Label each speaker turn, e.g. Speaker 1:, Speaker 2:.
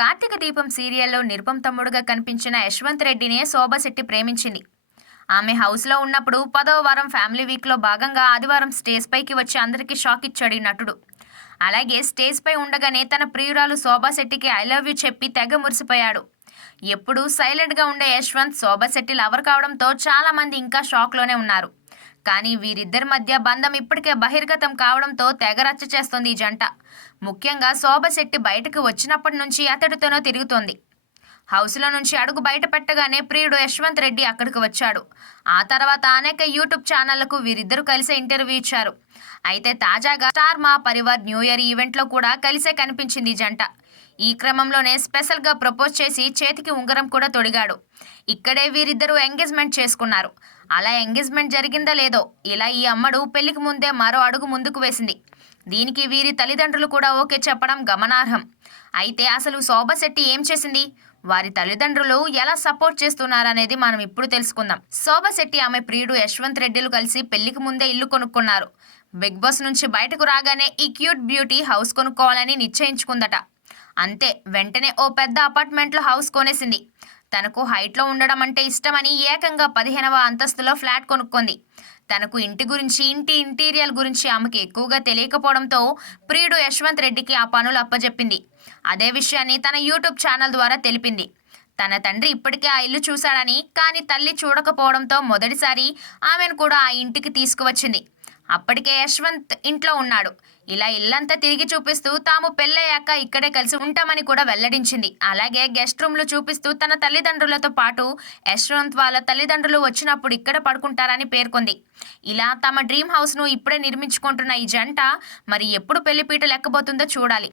Speaker 1: కార్తీక దీపం సీరియల్లో నిరుపం తమ్ముడుగా కనిపించిన యశ్వంత్ రెడ్డినే శోభశెట్టి ప్రేమించింది. ఆమె హౌస్లో ఉన్నప్పుడు పదవ వారం ఫ్యామిలీ వీక్లో భాగంగా ఆదివారం స్టేజ్ పైకి వచ్చి అందరికీ షాక్ ఇచ్చాడు ఈ నటుడు. అలాగే స్టేజ్ పై ఉండగానే తన ప్రియురాలు శోభాశెట్టికి ఐ లవ్ యూ చెప్పి తెగ మురిసిపోయాడు. ఎప్పుడు సైలెంట్గా ఉండే యశ్వంత్ శోభాశెట్టి లవర్ కావడంతో చాలామంది ఇంకా షాక్లోనే ఉన్నారు. కానీ వీరిద్దరి మధ్య బంధం ఇప్పటికే బహిర్గతం కావడంతో తెగ రచ్చ చేస్తోంది ఈ జంట. ముఖ్యంగా శోభశెట్టి బయటకు వచ్చినప్పటి నుంచి అతడితోనో తిరుగుతోంది. హౌస్లో నుంచి అడుగు బయట పెట్టగానే ప్రియుడు యశ్వంత్ రెడ్డి అక్కడికి వచ్చాడు. ఆ తర్వాత అనేక యూట్యూబ్ ఛానళ్ళకు వీరిద్దరూ కలిసే ఇంటర్వ్యూ ఇచ్చారు. అయితే తాజాగా స్టార్ మా పరివార్ న్యూ ఇయర్ ఈవెంట్లో కూడా కలిసే కనిపించింది జంట. ఈ క్రమంలోనే స్పెషల్గా ప్రపోజ్ చేసి చేతికి ఉంగరం కూడా తొడిగాడు. ఇక్కడే వీరిద్దరూ ఎంగేజ్మెంట్ చేసుకున్నారు. అలా ఎంగేజ్మెంట్ జరిగిందా లేదో ఇలా ఈ అమ్మడు పెళ్ళికి ముందే మరో అడుగు ముందుకు వేసింది. దీనికి వీరి తల్లిదండ్రులు కూడా ఓకే చెప్పడం గమనార్హం. అయితే అసలు శోభశెట్టి ఏం చేసింది? వారి తల్లిదండ్రులు ఎలా సపోర్ట్ చేస్తున్నారనేది మనం ఇప్పుడు తెలుసుకుందాం. శోభశెట్టి ఆమె ప్రియుడు యశ్వంత్ రెడ్డిలు కలిసి పెళ్ళికి ముందే ఇల్లు కొనుక్కున్నారు. బిగ్ బాస్ నుంచి బయటకు రాగానే ఈ క్యూట్ బ్యూటీ హౌస్ కొనుక్కోవాలని నిశ్చయించుకుందట. అంతే వెంటనే ఓ పెద్ద అపార్ట్మెంట్లో హౌస్ కొనేసింది. తనకు హైట్లో ఉండడం అంటే ఇష్టమని ఏకంగా పదిహేనవ అంతస్తులో ఫ్లాట్ కొనుక్కుంది. తనకు ఇంటి గురించి ఇంటి ఇంటీరియర్ గురించి ఆమెకి ఎక్కువగా తెలియకపోవడంతో ప్రియుడు యశ్వంత్ రెడ్డికి ఆ పనులు అప్పజెప్పింది. అదే విషయాన్ని తన యూట్యూబ్ ఛానల్ ద్వారా తెలిపింది. తన తండ్రి ఇప్పటికే ఆ ఇల్లు చూశాడని కానీ తల్లి చూడకపోవడంతో మొదటిసారి ఆమెను కూడా ఆ ఇంటికి తీసుకువచ్చింది. అప్పటికే యశ్వంత్ ఇంట్లో ఉన్నాడు. ఇలా ఇల్లంతా తిరిగి చూపిస్తూ తాము పెళ్ళయ్యాక ఇక్కడే కలిసి ఉంటామని కూడా వెల్లడించింది. అలాగే గెస్ట్ రూమ్లు చూపిస్తూ తన తల్లిదండ్రులతో పాటు యశ్వంత్ వాళ్ళ తల్లిదండ్రులు వచ్చినప్పుడు ఇక్కడ పడుకుంటారని పేర్కొంది. ఇలా తమ డ్రీమ్ హౌస్ను ఇప్పుడే నిర్మించుకుంటున్న ఈ జంట మరి ఎప్పుడు పెళ్ళిపీట లెక్కబోతుందో చూడాలి.